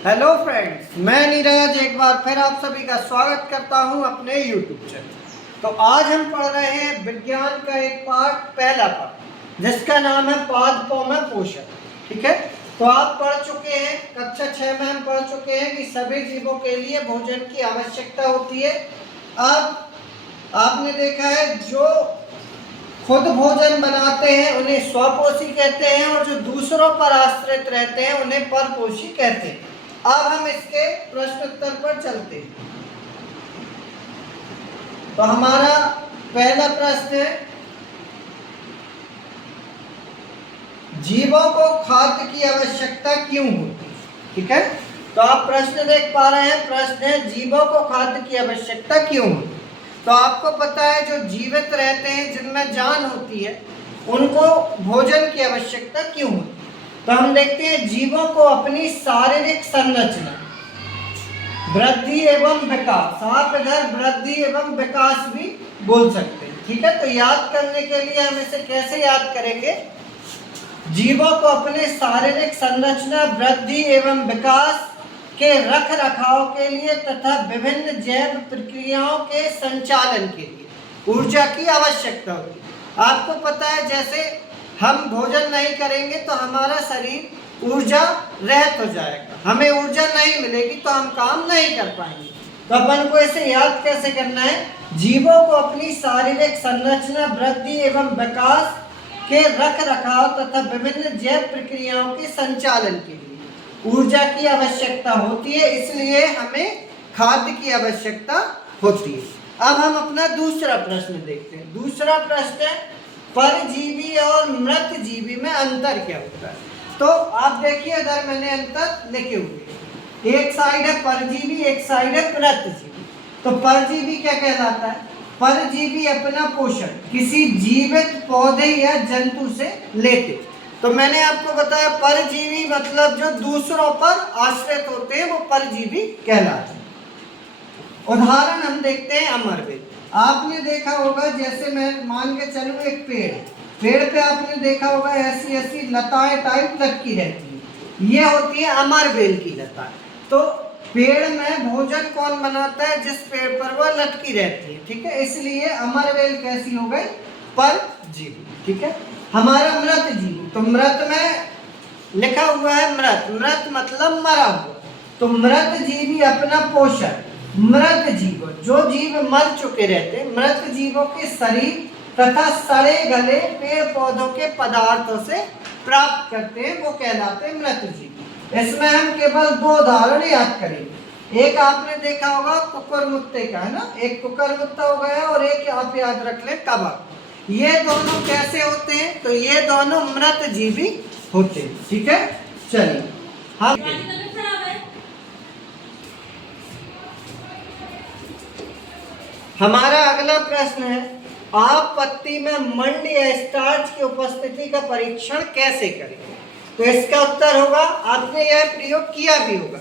Hello friends, मैं नीरज एक बार फिर आप सभी का स्वागत करता हूं अपने यूट्यूब चैनल। तो आज हम पढ़ रहे हैं विज्ञान का एक पाठ, पहला पाठ जिसका नाम है पादपों में पोषण। ठीक है, तो आप पढ़ चुके हैं, कक्षा 6 में हम पढ़ चुके हैं कि सभी जीवों के लिए भोजन की आवश्यकता होती है। अब आपने देखा है जो खुद भोजन बनाते हैं उन्हें स्वपोषी कहते हैं और जो दूसरों पर आश्रित रहते हैं उन्हें परपोषी कहते हैं। अब हम इसके प्रश्न उत्तर पर चलते हैं। तो हमारा पहला प्रश्न है, जीवों को खाद्य की आवश्यकता क्यों होती है? ठीक है, तो आप प्रश्न देख पा रहे हैं। प्रश्न है, जीवों को खाद्य की आवश्यकता क्यों होती है? तो आपको पता है जो जीवित रहते हैं, जिनमें जान होती है, उनको भोजन की आवश्यकता क्यों होती है? तो हम देखते हैं जीवों को अपनी शारीरिक संरचना, वृद्धि एवं विकास, आप इधर वृद्धि एवं विकास भी बोल सकते हैं। ठीक है, तो याद करने के लिए हम इसे कैसे याद करेंगे? जीवों को अपने शारीरिक संरचना, वृद्धि एवं विकास के रख रखाव के लिए तथा विभिन्न जैव प्रक्रियाओं के संचालन के लिए ऊर्जा की आवश्यकता होती है। आपको पता है जैसे हम भोजन नहीं करेंगे तो हमारा शरीर ऊर्जा रहित हो जाएगा, हमें ऊर्जा नहीं मिलेगी तो हम काम नहीं कर पाएंगे। तो अपन को इसे याद कैसे करना है? जीवों को अपनी शारीरिक संरचना, वृद्धि एवं विकास के रख रखाव तथा विभिन्न जैव प्रक्रियाओं के संचालन के लिए ऊर्जा की आवश्यकता होती है, इसलिए हमें खाद्य की आवश्यकता होती है। अब हम अपना दूसरा प्रश्न देखते हैं। दूसरा प्रश्न है, परजीवी और मृत जीवी में अंतर क्या होता है? तो आप देखिए इधर मैंने अंतर लिखे हुए, एक साइड है परजीवी, एक साइड है मृत जीवी। तो परजीवी क्या कहलाता है? परजीवी अपना पोषण किसी जीवित पौधे या जंतु से लेते। तो मैंने आपको बताया परजीवी मतलब जो दूसरों पर आश्रित होते हैं वो परजीवी कहलाते हैं। उदाहरण हम देखते हैं अमरवेल। आपने देखा होगा, जैसे मैं मान के चलूं एक पेड़ पे आपने देखा होगा ऐसी ऐसी लताएं टाइप लटकी रहती है, ये होती है अमरवेल की लताएं। तो पेड़ में भोजन कौन बनाता है? जिस पेड़ पर वह लटकी रहती है। ठीक है, इसलिए अमरवेल कैसी हो गई? परजीवी। ठीक है, हमारा मृत जीव, तो मृत में लिखा हुआ है मृत, मृत मतलब मरा हुआ। तो मृत जीवी अपना पोषण, मृत जीव जो जीव मर चुके रहते हैं, मृत जीवों के शरीर तथा सड़े गले पेड़ पौधों के पदार्थों से प्राप्त करते हैं, वो कहलाते हैं मृत जीव। इसमें हम केवल दो उदाहरण याद करेंगे। एक आपने देखा होगा कुकुरमुत्ते का, है ना, एक कुकुरमुत्ता हो गया और एक आप याद रख लें कबक। ये दोनों कैसे होते हैं? तो ये दोनों मृत जीवी होते हैं। ठीक है, चलिए हम हमारा अगला प्रश्न है, आप पत्ती में मंड या स्टार्च की उपस्थिति का परीक्षण कैसे करेंगे? तो इसका उत्तर होगा, आपने यह प्रयोग किया भी होगा।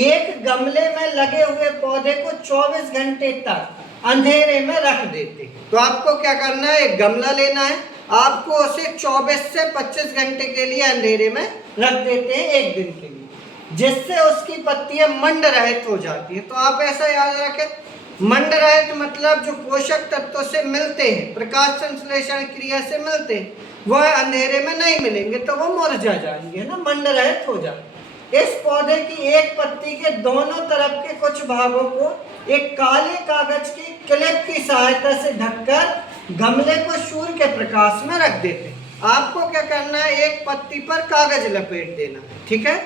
एक गमले में लगे हुए पौधे को 24 घंटे तक अंधेरे में रख देते हैं। तो आपको क्या करना है? एक गमला लेना है, आपको उसे 24 से 25 घंटे के लिए अंधेरे में रख देते हैं, एक दिन के लिए, जिससे उसकी पत्तियां मंड रहित हो जाती है। तो आप ऐसा याद रखें, मंड रहित मतलब जो पोषक तत्वों से मिलते हैं, प्रकाश संश्लेषण क्रिया से मिलते हैं, वह अंधेरे में नहीं मिलेंगे तो वो मुरझा जाएंगे ना, मंड रहित हो जाएंगे। इस पौधे की एक पत्ती के दोनों तरफ के कुछ भागों को एक काले कागज की क्लिप की सहायता से ढककर गमले को सूर्य के प्रकाश में रख देते हैं। आपको क्या करना है? एक पत्ती पर कागज लपेट देना है। ठीक है,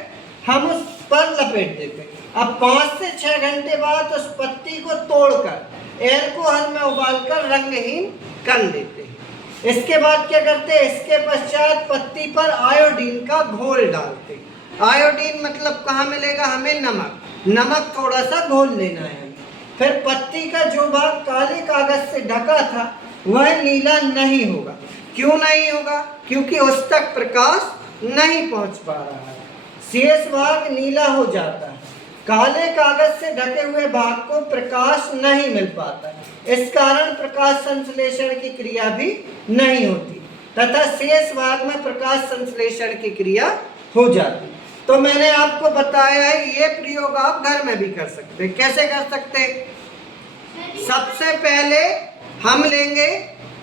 हम उस पर लपेट देते हैं। अब 5 से 6 घंटे बाद उस पत्ती को तोड़कर एल्कोहल में उबालकर रंगहीन कर लेते हैं। इसके बाद क्या करते हैं? इसके पश्चात पत्ती पर आयोडीन का घोल डालते हैं। आयोडीन मतलब कहाँ मिलेगा? हमें नमक, नमक थोड़ा सा घोल लेना है। फिर पत्ती का जो भाग काले कागज से ढका था वह नीला नहीं होगा। क्यों नहीं होगा? क्योंकि उस तक प्रकाश नहीं पहुंच पा रहा है, शेष भाग नीला हो जाता है। काले कागज से ढके हुए भाग को प्रकाश नहीं मिल पाता है, इस कारण प्रकाश संश्लेषण की क्रिया भी नहीं होती तथा शेष भाग में प्रकाश संश्लेषण की क्रिया हो जाती। तो मैंने आपको बताया है ये प्रयोग आप घर में भी कर सकते हैं। कैसे कर सकते हैं? सबसे पहले हम लेंगे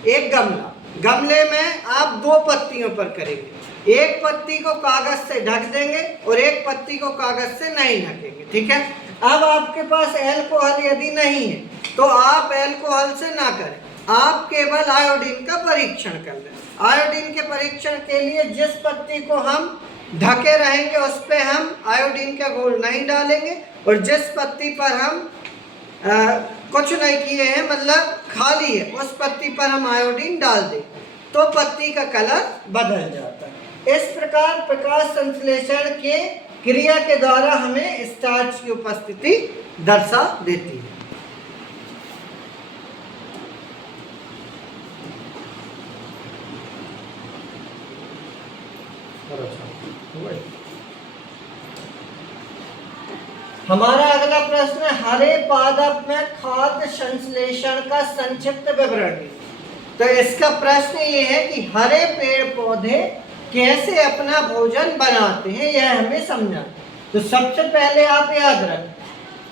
एक गमला, गमले में आप 2 पत्तियों पर करेंगे, एक पत्ती को कागज से ढक देंगे और एक पत्ती को कागज से नहीं ढकेंगे, ठीक है। अब आपके पास अल्कोहल यदि नहीं है तो आप अल्कोहल से ना करें, आप केवल आयोडीन का परीक्षण कर लें। आयोडीन के परीक्षण के लिए जिस पत्ती को हम ढके रहेंगे उस पे हम आयोडीन का घोल नहीं डालेंगे, और जिस पत्ती पर हम कुछ नहीं किए हैं, मतलब खाली है, उस पत्ती पर हम आयोडीन डाल दें तो पत्ती का कलर बदल जाता है। इस प्रकार प्रकाश संश्लेषण के क्रिया के द्वारा हमें स्टार्च की उपस्थिति दर्शा देती है। हमारा अगला प्रश्न है, हरे पादप में खाद्य संश्लेषण का संक्षिप्त विवरण है। तो इसका प्रश्न ये है कि हरे पेड़ पौधे कैसे अपना भोजन बनाते हैं, यह हमें समझना। तो सबसे पहले आप याद रखें,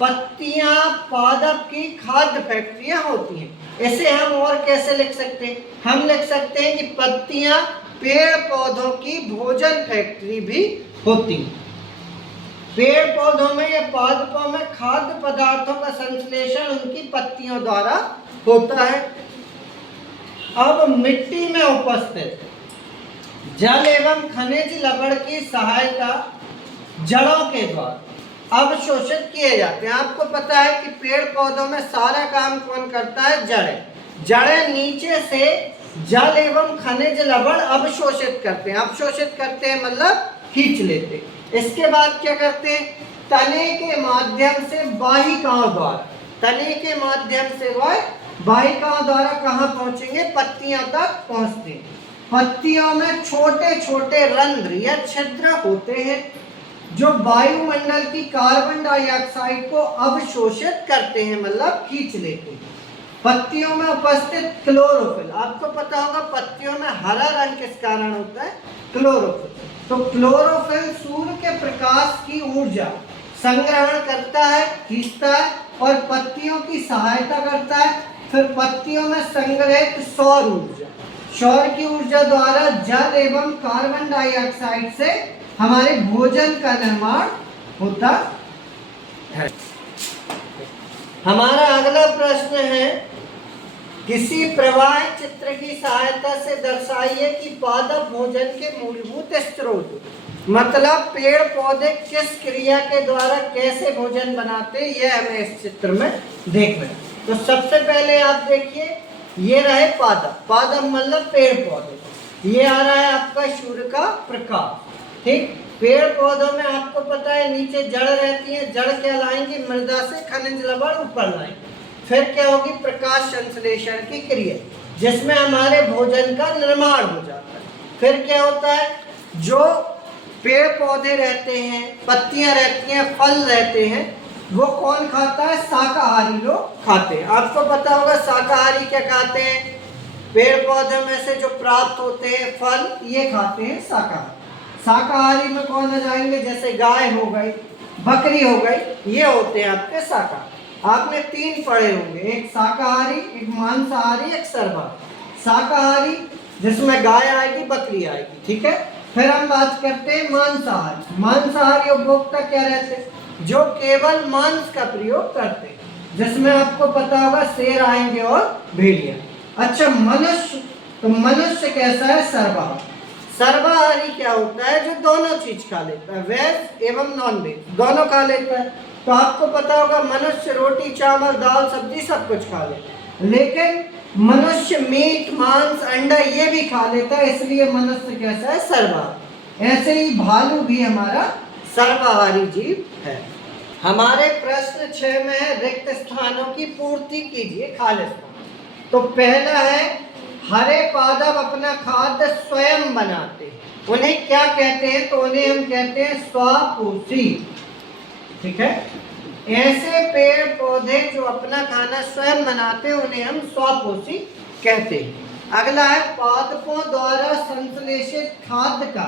पत्तियां पादप की खाद्य फैक्ट्रियां होती हैं। इसे हम और कैसे लिख सकते हैं? हम लिख सकते हैं कि पत्तियां पेड़ पौधों की भोजन फैक्ट्री भी होती हैं। पेड़ पौधों में या पादपों में खाद्य पदार्थों का संश्लेषण उनकी पत्तियों द्वारा होता है। अब मिट्टी में उपस्थित जल एवं खनिज लवण की सहायता जड़ों के द्वारा अवशोषित किए जाते हैं। आपको पता है कि पेड़ पौधों में सारा काम कौन करता है? जड़ें। जड़ें नीचे से जल एवं खनिज लवण अवशोषित करते हैं। अवशोषित करते हैं मतलब खींच लेते हैं। इसके बाद क्या करते हैं? तने के माध्यम से वाहिकाओं द्वारा, तने के माध्यम से वह वाहिकाओं द्वारा कहाँ पहुंचेंगे? पत्तियों तक पहुंचते हैं। पत्तियों में छोटे छोटे रंध्र या छिद्र होते हैं जो वायुमंडल की कार्बन डाइऑक्साइड को अवशोषित करते हैं, मतलब खींच लेते हैं। पत्तियों में उपस्थित क्लोरोफिल, आपको पता होगा पत्तियों में हरा रंग किस कारण होता है? क्लोरोफिल। तो क्लोरोफिल सूर्य के प्रकाश की ऊर्जा संग्रहण करता है, खींचता है और पत्तियों की सहायता करता है। फिर पत्तियों में संग्रहित सौर ऊर्जा, सौर की ऊर्जा द्वारा जल एवं कार्बन डाइऑक्साइड से हमारे भोजन का निर्माण होता है। हमारा अगला प्रश्न है, किसी प्रवाह चित्र की सहायता से दर्शाइए कि पादप भोजन के मूलभूत स्रोत, मतलब पेड़ पौधे किस क्रिया के द्वारा कैसे भोजन बनाते हैं, यह हमें इस चित्र में देखना है। तो सबसे पहले आप देखिए, ये रहे पादप। पादप मतलब पेड़ पौधे। ये आ रहा है आपका सूर्य का प्रकाश, ठीक। पेड़ पौधों में आपको पता है नीचे जड़ रहती है, जड़ क्या लाएंगी? मृदा से खनिज लवण ऊपर लाएंगे। फिर क्या होगी? प्रकाश संश्लेषण की क्रिया, जिसमें हमारे भोजन का निर्माण हो जाता है। फिर क्या होता है? जो पेड़ पौधे रहते हैं, पत्तियां रहती हैं, फल रहते हैं, वो कौन खाता है? शाकाहारी लोग खाते हैं। आपको पता होगा शाकाहारी क्या खाते हैं? पेड़ पौधे में से जो प्राप्त होते हैं फल, ये खाते हैं शाकाहारी। शाकाहारी में कौन आ जाएंगे? जैसे गाय हो गई, बकरी हो गई, ये होते हैं आपके शाकाहारी। आपने 3 पढ़े होंगे, एक शाकाहारी, एक मांसाहारी, एक सर्वाहारी। शाकाहारी जिसमें गाय आएगी, बकरी आएगी, ठीक है। फिर हम बात करते हैं मांसाहारी। मांसाहारी उपभोक्ता क्या रहते हैं? जो केवल मांस का प्रयोग करते हैं, जिसमें आपको पता होगा शेर आएंगे और भेड़िया। अच्छा, मनुष्य, तो मनुष्य कैसा है? सर्वाहारी। सर्वाहारी क्या होता है? जो दोनों चीज खा लेता है, वेज एवं नॉन वेज दोनों खा लेता है। तो आपको पता होगा मनुष्य रोटी चावल दाल सब्जी सब कुछ खा लेता है, लेकिन मनुष्य मीट मांस अंडा ये भी खा लेता है, इसलिए मनुष्य कैसा है? सर्वाहारी। ऐसे ही भालू भी हमारा सर्वाहारी जीव है। हमारे प्रश्न 6 में है, रिक्त स्थानों की पूर्ति कीजिए, खाली स्थान। तो पहला है, हरे पादप अपना खाद्य स्वयं बनाते हैं। उन्हें क्या कहते हैं? तो उन्हें हम कहते हैं स्वपोषी, ठीक है। ऐसे पेड़ पौधे जो अपना खाना स्वयं बनाते हैं उन्हें हम स्वपोषी कहते हैं। अगला है पादपों द्वारा संश्लेषित खाद्य का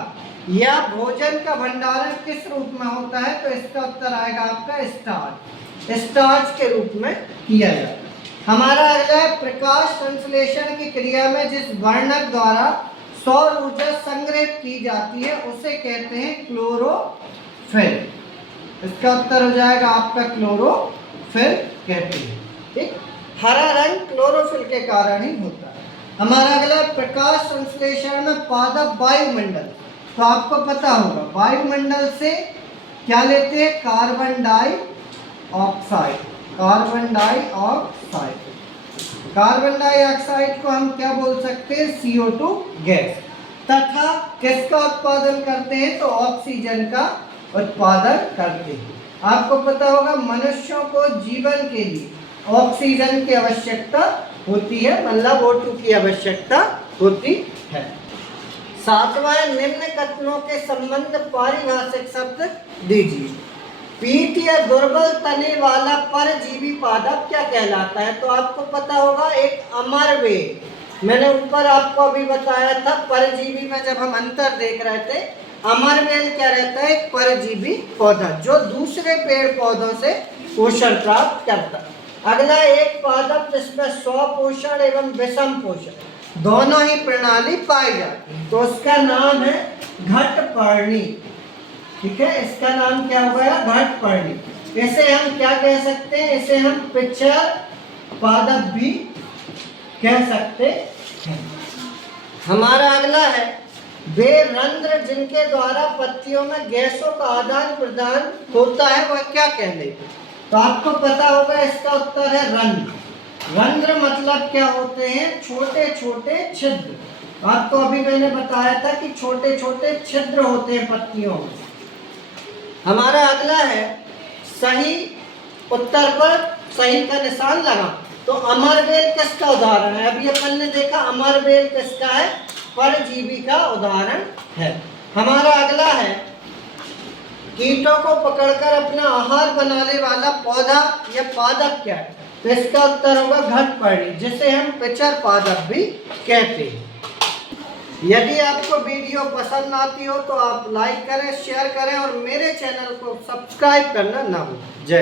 या भोजन का भंडारण किस रूप में होता है? तो इसका उत्तर आएगा आपका स्टार्च। स्टार्च के रूप में किया जाता है। हमारा अगला है प्रकाश संश्लेषण की क्रिया में जिस वर्णक द्वारा सौर ऊर्जा संग्रहित की जाती है उसे कहते हैं क्लोरोफिल। इसका उत्तर हो जाएगा आपका क्लोरोफिल कहते हैं। ठीक, हरा रंग क्लोरोफिल के कारण ही होता है। हमारा अगला प्रकाश संश्लेषण में पादप वायुमंडल, तो आपको पता होगा वायुमंडल से क्या लेते हैं? Carbon dioxide. Carbon dioxide, carbon dioxide को हम क्या बोल सकते हैं? CO2 gas. तथा किसका उत्पादन करते हैं? तो ऑक्सीजन का उत्पादन करते हैं। आपको पता होगा मनुष्यों को जीवन के लिए ऑक्सीजन की आवश्यकता होती है, मतलब O2 की आवश्यकता होती है। सातवां, निम्न कथनों के संबंध पारिभाषिक शब्द दीजिए। पीठ या दुर्बल तने वाला परजीवी पादप क्या कहलाता है? तो आपको पता होगा एक अमरवेल। मैंने ऊपर आपको अभी बताया था परजीवी में जब हम अंतर देख रहे थे, अमरवेल क्या रहता है? एक परजीवी पौधा जो दूसरे पेड़ पौधों से पोषण प्राप्त करता है। अगला एक पादप जिसमें स्वपोषण एवं विषम पोषण दोनों ही प्रणाली पाई जाती है, तो उसका नाम है घटपर्णी। ठीक है, इसका नाम क्या हो गया? घटपर्णी। इसे हम क्या कह सकते हैं? इसे हम पिचर पादप भी कह सकते हैं। हमारा अगला है वे रंध्र जिनके द्वारा पत्तियों में गैसों का आदान प्रदान होता है वह क्या कहलाते हैं? तो आपको पता होगा इसका उत्तर है रंध्र। रंध्र मतलब क्या होते हैं? छोटे छोटे छिद्र। आपको अभी मैंने बताया था कि छोटे छोटे छिद्र होते हैं पत्तियों में। हमारा अगला है सही उत्तर पर सही का निशान लगा। तो अमरवेल किसका उदाहरण है? अभी अपन ने देखा अमरवेल किसका है? परजीवी का उदाहरण है। हमारा अगला है कीटों को पकड़कर अपना आहार बनाने वाला पौधा या पादप क्या है? तो इसका उत्तर होगा घटपर्णी, जिसे हम पिचर पादप भी कहते हैं। यदि आपको वीडियो पसंद आती हो तो आप लाइक करें, शेयर करें और मेरे चैनल को सब्सक्राइब करना ना भूलें। जय।